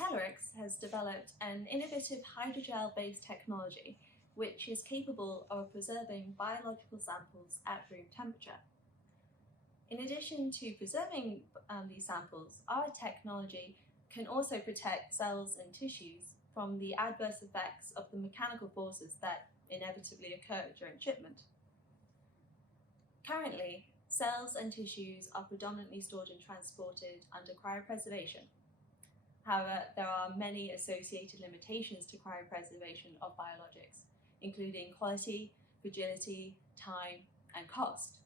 Atelerix has developed an innovative hydrogel-based technology which is capable of preserving biological samples at room temperature. In addition to preserving these samples, our technology can also protect cells and tissues from the adverse effects of the mechanical forces that inevitably occur during shipment. Currently, cells and tissues are predominantly stored and transported under cryopreservation. However, there are many associated limitations to cryopreservation of biologics, including quality, fragility, time, and cost.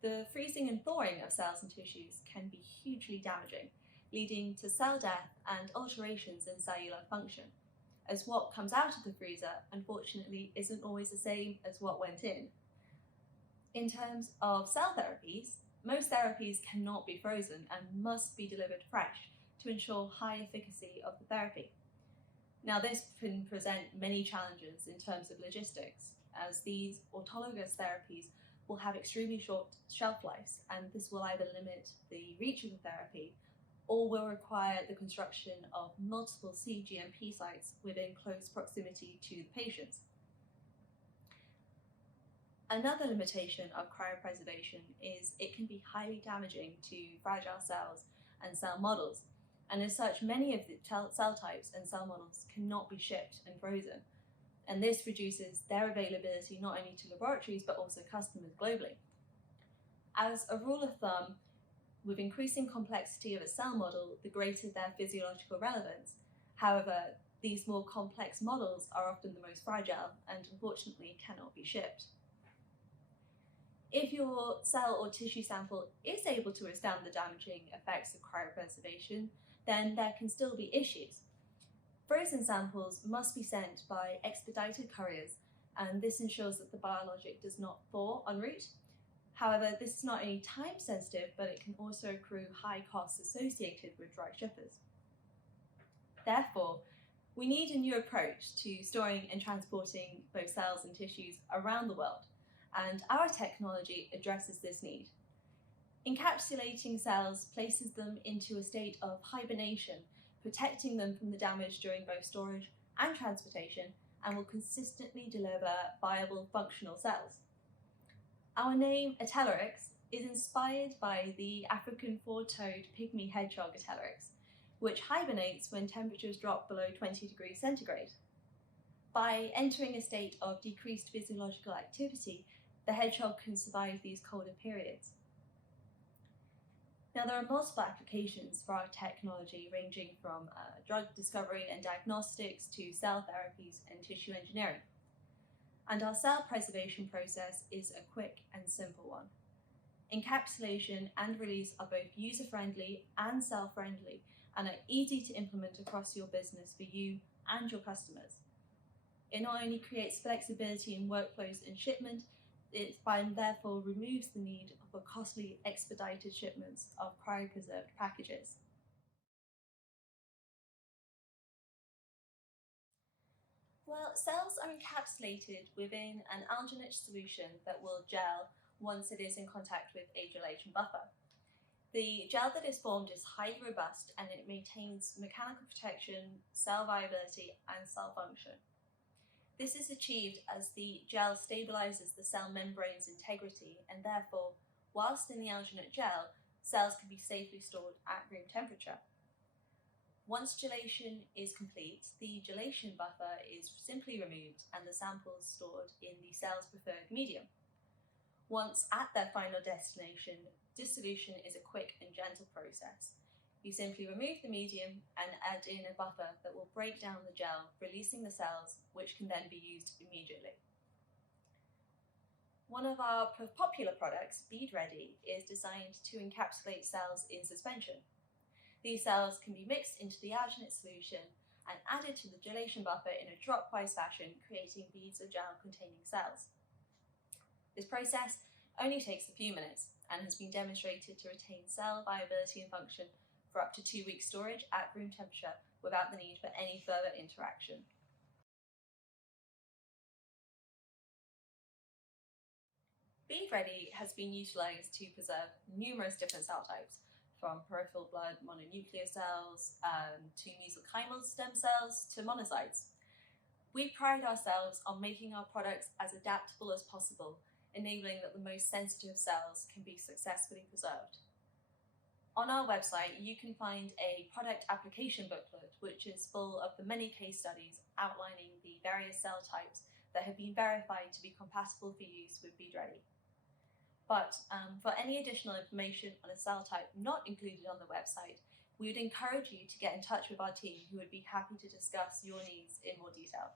The freezing and thawing of cells and tissues can be hugely damaging, leading to cell death and alterations in cellular function, as what comes out of the freezer, unfortunately, isn't always the same as what went in. In terms of cell therapies, most therapies cannot be frozen and must be delivered fresh to ensure high efficacy of the therapy. Now, this can present many challenges in terms of logistics, as these autologous therapies will have extremely short shelf lives, and this will either limit the reach of the therapy or will require the construction of multiple cGMP sites within close proximity to the patients. Another limitation of cryopreservation is it can be highly damaging to fragile cells and cell models, and as such, many of the cell types and cell models cannot be shipped and frozen, and this reduces their availability not only to laboratories but also customers globally. As a rule of thumb, with increasing complexity of a cell model, the greater their physiological relevance. However, these more complex models are often the most fragile and unfortunately cannot be shipped. If your cell or tissue sample is able to withstand the damaging effects of cryopreservation, then there can still be issues. Frozen samples must be sent by expedited couriers, and this ensures that the biologic does not thaw en route. However, this is not only time sensitive, but it can also accrue high costs associated with dry shippers. Therefore, we need a new approach to storing and transporting both cells and tissues around the world, and our technology addresses this need. Encapsulating cells places them into a state of hibernation, protecting them from the damage during both storage and transportation, and will consistently deliver viable functional cells. Our name, Atelerix, is inspired by the African four-toed pygmy hedgehog Atelerix, which hibernates when temperatures drop below 20 degrees centigrade. By entering a state of decreased physiological activity, the hedgehog can survive these colder periods. Now, there are multiple applications for our technology, ranging from drug discovery and diagnostics to cell therapies and tissue engineering. And our cell preservation process is a quick and simple one. Encapsulation and release are both user-friendly and cell-friendly and are easy to implement across your business for you and your customers. It not only creates flexibility in workflows and shipment, it therefore removes the need for costly expedited shipments of cryopreserved packages. Well, cells are encapsulated within an alginate solution that will gel once it is in contact with a gelation buffer. The gel that is formed is highly robust and it maintains mechanical protection, cell viability, and cell function. This is achieved as the gel stabilizes the cell membrane's integrity, and therefore, whilst in the alginate gel, cells can be safely stored at room temperature. Once gelation is complete, the gelation buffer is simply removed and the samples stored in the cell's preferred medium. Once at their final destination, dissolution is a quick and gentle process. You simply remove the medium and add in a buffer that will break down the gel, releasing the cells, which can then be used immediately. One of our popular products, Bead Ready, is designed to encapsulate cells in suspension. These cells can be mixed into the alginate solution and added to the gelation buffer in a dropwise fashion, creating beads of gel containing cells. This process only takes a few minutes and has been demonstrated to retain cell viability and function for up to 2 weeks storage at room temperature without the need for any further interaction. Bead Ready has been utilised to preserve numerous different cell types, from peripheral blood mononuclear cells to mesenchymal stem cells to monocytes. We pride ourselves on making our products as adaptable as possible, enabling that the most sensitive cells can be successfully preserved. On our website, you can find a product application booklet, which is full of the many case studies outlining the various cell types that have been verified to be compatible for use with BeadReady. But for any additional information on a cell type not included on the website, we would encourage you to get in touch with our team, who would be happy to discuss your needs in more detail.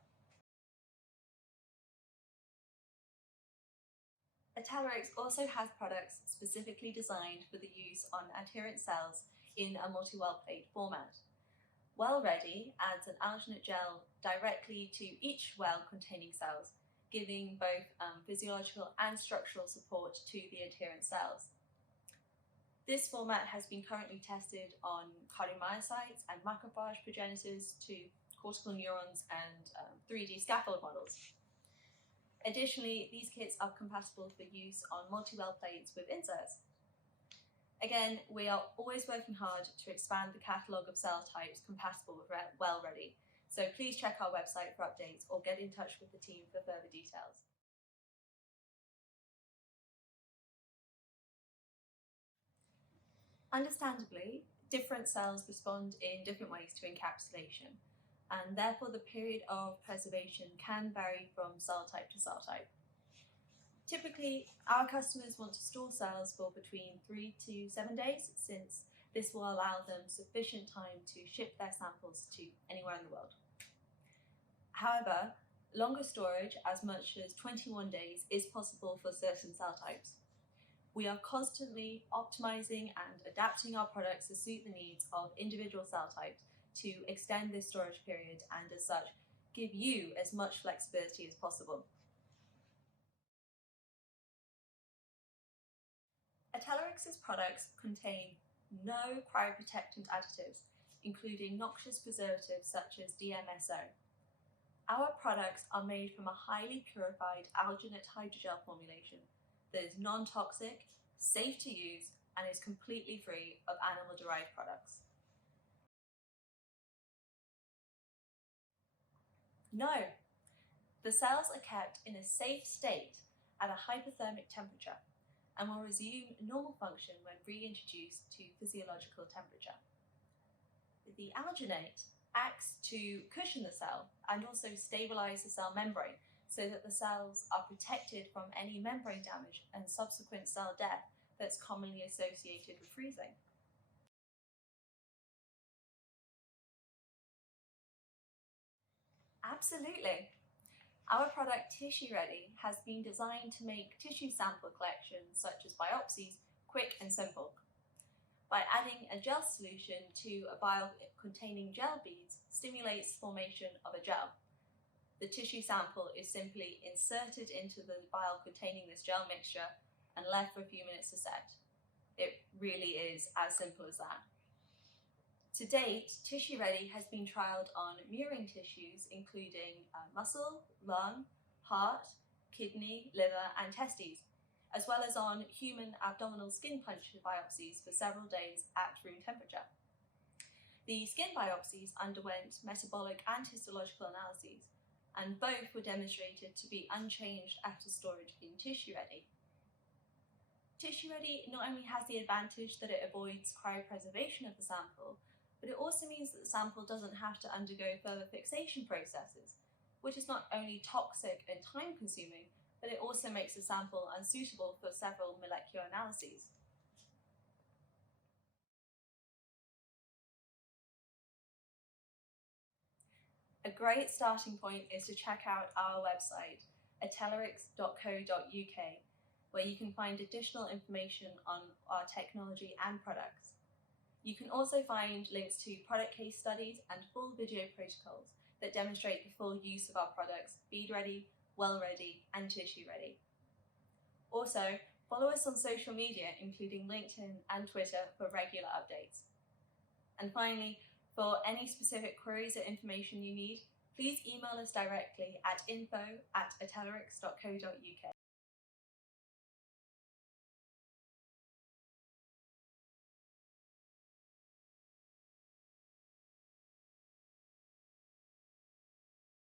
Atelerix also has products specifically designed for the use on adherent cells in a multi-well plate format. Well Ready adds an alginate gel directly to each well containing cells, giving both physiological and structural support to the adherent cells. This format has been currently tested on cardiomyocytes and macrophage progenitors to cortical neurons and 3D scaffold models. Additionally, these kits are compatible for use on multi-well plates with inserts. Again, we are always working hard to expand the catalogue of cell types compatible with Well Ready, so please check our website for updates or get in touch with the team for further details. Understandably, different cells respond in different ways to encapsulation, and therefore the period of preservation can vary from cell type to cell type. Typically, our customers want to store cells for between 3 to 7 days, since this will allow them sufficient time to ship their samples to anywhere in the world. However, longer storage, as much as 21 days, is possible for certain cell types. We are constantly optimizing and adapting our products to suit the needs of individual cell types to extend this storage period and, as such, give you as much flexibility as possible. Atelerix's products contain no cryoprotectant additives, including noxious preservatives such as DMSO. Our products are made from a highly purified alginate hydrogel formulation that is non-toxic, safe to use, and is completely free of animal-derived products. No, the cells are kept in a safe state at a hypothermic temperature and will resume normal function when reintroduced to physiological temperature. The alginate acts to cushion the cell and also stabilize the cell membrane so that the cells are protected from any membrane damage and subsequent cell death that's commonly associated with freezing. Absolutely. Our product Tissue Ready has been designed to make tissue sample collections, such as biopsies, quick and simple. By adding a gel solution to a vial containing gel beads stimulates formation of a gel. The tissue sample is simply inserted into the vial containing this gel mixture and left for a few minutes to set. It really is as simple as that. To date, Tissue Ready has been trialled on murine tissues including muscle, lung, heart, kidney, liver and testes, as well as on human abdominal skin punch biopsies for several days at room temperature. The skin biopsies underwent metabolic and histological analyses, and both were demonstrated to be unchanged after storage in Tissue Ready. Tissue Ready not only has the advantage that it avoids cryopreservation of the sample, but it also means that the sample doesn't have to undergo further fixation processes, which is not only toxic and time-consuming, but it also makes the sample unsuitable for several molecular analyses. A great starting point is to check out our website, atelerix.co.uk, where you can find additional information on our technology and products. You can also find links to product case studies and full video protocols that demonstrate the full use of our products, BeadReady, Well Ready, and Tissue Ready. Also, follow us on social media, including LinkedIn and Twitter, for regular updates. And finally, for any specific queries or information you need, please email us directly at info@atelerix.co.uk.